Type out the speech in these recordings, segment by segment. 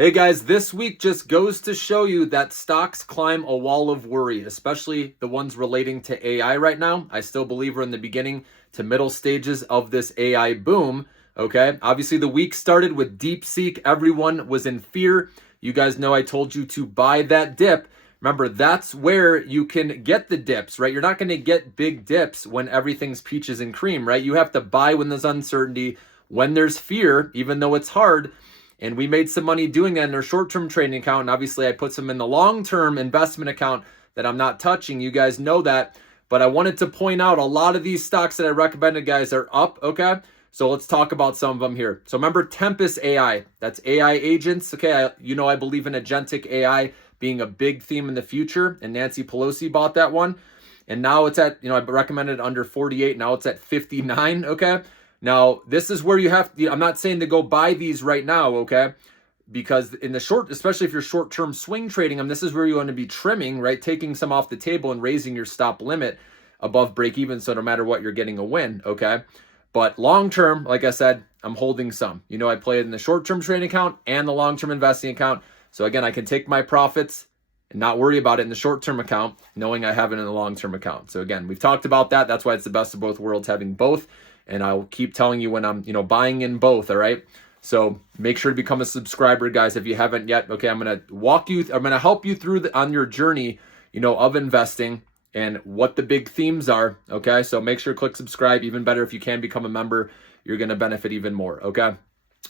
Hey guys, this week just goes to show you that stocks climb a wall of worry, especially the ones relating to AI right now. I still believe we're in the beginning to middle stages of this AI boom. Okay, obviously the week started with DeepSeek. Everyone was in fear. You guys know I told you to buy that dip. Remember, that's where you can get the dips, right? You're not going to get big dips when everything's peaches and cream, right? You have to buy when there's uncertainty, when there's fear, even though it's hard. And we made some money doing that in our short-term trading account. And obviously I put some in the long-term investment account that I'm not touching. You guys know that. But I wanted to point out a lot of these stocks that I recommended, guys, are up, okay? So let's talk about some of them here. So remember Tempest AI. That's AI agents, okay? I believe in agentic AI being a big theme in the future. And Nancy Pelosi bought that one. And now it's at, I recommended under 48. Now it's at 59, okay? Now, this is where you have to, I'm not saying to go buy these right now, okay? Because in the short, especially if you're short-term swing trading them, this is where you want to be trimming, right? Taking some off the table and raising your stop limit above break even. So no matter what, you're getting a win, okay? But long-term, like I said, I'm holding some. I play it in the short-term trading account and the long-term investing account. So again, I can take my profits and not worry about it in the short-term account, knowing I have it in the long-term account. So again, we've talked about that. That's why it's the best of both worlds, having both. And I'll keep telling you when I'm, buying in both, all right? So make sure to become a subscriber, guys, if you haven't yet. Okay, I'm going to help you through on your journey, of investing and what the big themes are, okay? So make sure to click subscribe. Even better, if you can become a member, you're going to benefit even more, okay?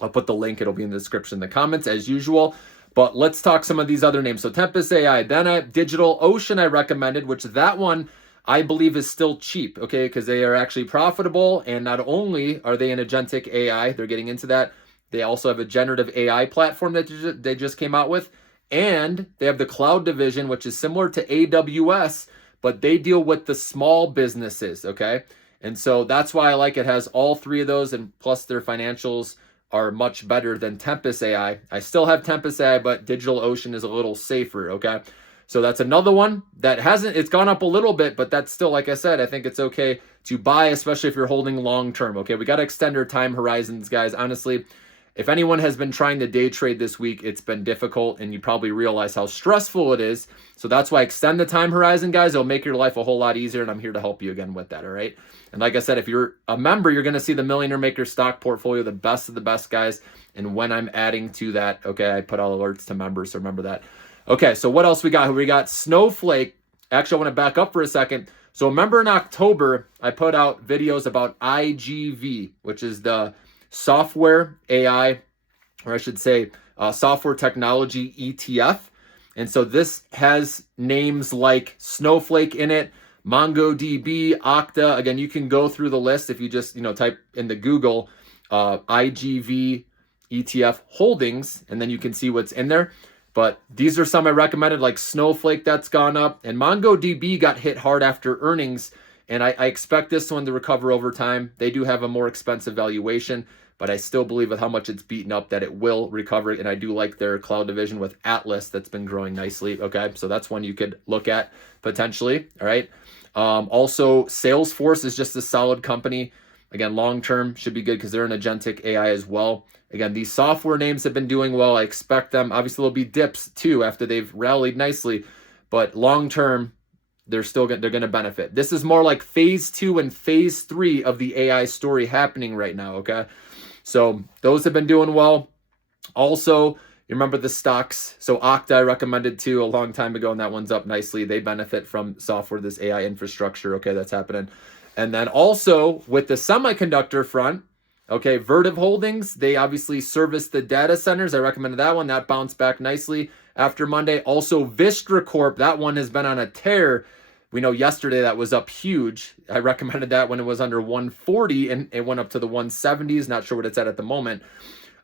I'll put the link. It'll be in the description in the comments as usual. But let's talk some of these other names. So Tempest AI, then DigitalOcean I recommended, which that one I believe is still cheap, okay, because they are actually profitable. And not only are they an agentic AI, they're getting into that, they also have a generative AI platform that they just came out with. And they have the cloud division, which is similar to AWS, but they deal with the small businesses, okay? And so that's why I like it. It has all three of those, and plus their financials are much better than Tempest AI. I still have Tempest AI, but DigitalOcean is a little safer, okay? So that's another one that it's gone up a little bit, but that's still, like I said, I think it's okay to buy, especially if you're holding long-term, okay? We got to extend our time horizons, guys. Honestly, if anyone has been trying to day trade this week, it's been difficult, and you probably realize how stressful it is. So that's why extend the time horizon, guys. It'll make your life a whole lot easier, and I'm here to help you again with that, all right? And like I said, if you're a member, you're going to see the Millionaire Maker stock portfolio, the best of the best, guys. And when I'm adding to that, okay, I put all alerts to members, so remember that. Okay, so what else we got? We got Snowflake. Actually, I want to back up for a second. So remember in October, I put out videos about IGV, which is the software AI, or I should say software technology ETF. And so this has names like Snowflake in it, MongoDB, Okta. Again, you can go through the list if you just, type in the Google IGV ETF holdings, and then you can see what's in there. But these are some I recommended, like Snowflake, that's gone up. And MongoDB got hit hard after earnings. And I expect this one to recover over time. They do have a more expensive valuation, but I still believe with how much it's beaten up that it will recover. And I do like their cloud division with Atlas that's been growing nicely. Okay, so that's one you could look at potentially. All right. Also, Salesforce is just a solid company. Again, long-term should be good because they're an agentic AI as well. Again, these software names have been doing well. I expect them. Obviously, there'll be dips too after they've rallied nicely, but long-term, they're going to benefit. This is more like phase 2 and phase 3 of the AI story happening right now, okay? So those have been doing well. Also, you remember the stocks. So Okta I recommended too a long time ago, and that one's up nicely. They benefit from software, this AI infrastructure, okay, that's happening. And then also with the semiconductor front, okay, Vertiv Holdings, they obviously service the data centers. I recommended that one. That bounced back nicely after Monday. Also, Vistra Corp, that one has been on a tear. We know yesterday that was up huge. I recommended that when it was under 140, and it went up to the 170s. Not sure what it's at the moment.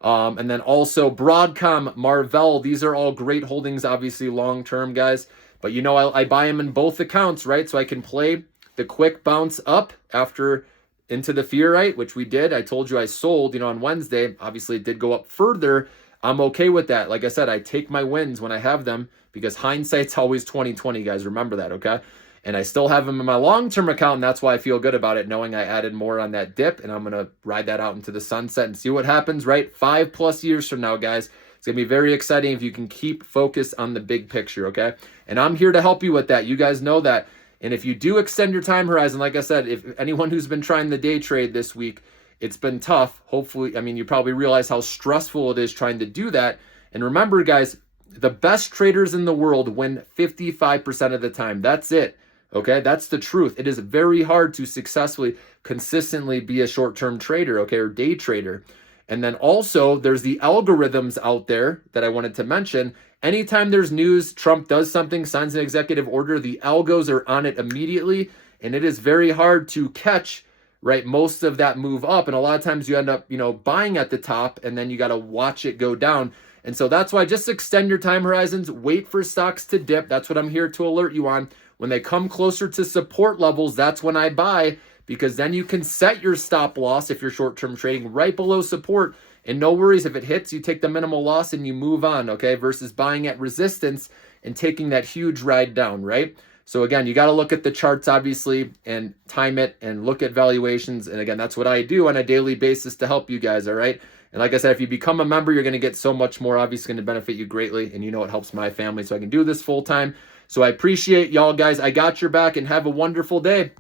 And then also Broadcom, Marvell, these are all great holdings, obviously long-term, guys. But I buy them in both accounts, right? So I can play the quick bounce up after into the fear, right? Which we did. I told you I sold, on Wednesday. Obviously, it did go up further. I'm okay with that. Like I said, I take my wins when I have them because hindsight's always 20/20, guys. Remember that, okay? And I still have them in my long-term account, and that's why I feel good about it, knowing I added more on that dip, and I'm going to ride that out into the sunset and see what happens, right? 5+ years from now, guys, It's going to be very exciting if you can keep focused on the big picture, okay? And I'm here to help you with that. You guys know that. And if you do extend your time horizon, like I said, if anyone who's been trying the day trade this week, it's been tough. Hopefully, I mean, you probably realize how stressful it is trying to do that. And remember, guys, the best traders in the world win 55% of the time. That's it. Okay, that's the truth. It is very hard to successfully, consistently be a short-term trader, okay, or day trader. And then also, there's the algorithms out there that I wanted to mention. Anytime there's news, Trump does something, signs an executive order, the algos are on it immediately, and it is very hard to catch, right, most of that move up. And a lot of times you end up, buying at the top, and then you got to watch it go down. And so that's why just extend your time horizons, wait for stocks to dip. That's what I'm here to alert you on. When they come closer to support levels, that's when I buy, because then you can set your stop loss if you're short-term trading right below support. And no worries, if it hits, you take the minimal loss and you move on, okay? Versus buying at resistance and taking that huge ride down, right? So again, you got to look at the charts, obviously, and time it and look at valuations. And again, that's what I do on a daily basis to help you guys, all right? And like I said, if you become a member, you're going to get so much more, obviously going to benefit you greatly. And it helps my family so I can do this full time. So I appreciate y'all guys. I got your back, and have a wonderful day.